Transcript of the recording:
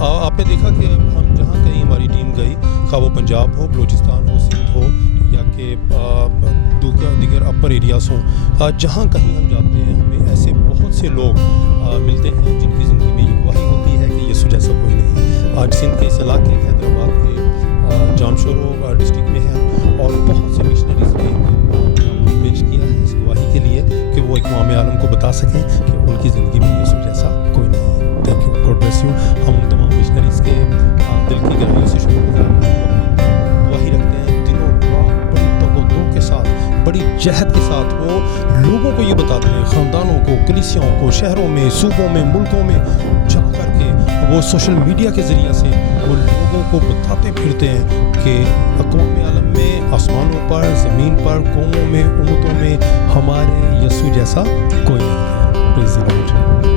آپ نے دیکھا کہ ہم جہاں کہیں ہماری ٹیم گئی، خواہ وہ پنجاب ہو، بلوچستان ہو، سندھ ہو یا کہ دیگر اپر ایریاز ہوں، جہاں کہیں ہم جاتے ہیں ہمیں ایسے بہت سے لوگ ملتے ہیں جن کی زندگی میں یہ گواہی ہوتی ہے کہ یسوع جیسا کوئی نہیں۔ آج سندھ کے اس علاقے حیدرآباد کے جام شورو ڈسٹرکٹ میں ہیں اور بہت سے مشنریز نے پیش کیا ہے اس گواہی کے لیے کہ وہ اقوام عالم کو بتا سکیں کہ ان کی زندگی میں یسوع جیسا کوئی نہیں۔ Thank you, God bless you. ہم ان تمام مشنریز کے دل کی گہرائیوں سے شکر گزار ہیں، گواہی رکھتے ہیں دنوں رات بڑی تگ و دو کے ساتھ، بڑی جہد کے ساتھ وہ لوگوں کو یہ بتاتے ہیں، خاندانوں کو، کلیسیاؤں کو، شہروں میں، صوبوں میں، ملکوں میں جا کر کے وہ سوشل میڈیا کے ذریعے سے وہ لوگوں کو بتاتے پھرتے ہیں کہ اقوام عالم میں، آسمانوں پر، زمین پر، قوموں میں، امتوں میں ہمارے یسوع جیسا کوئی نہیں ہے۔ پریز دی لارڈ۔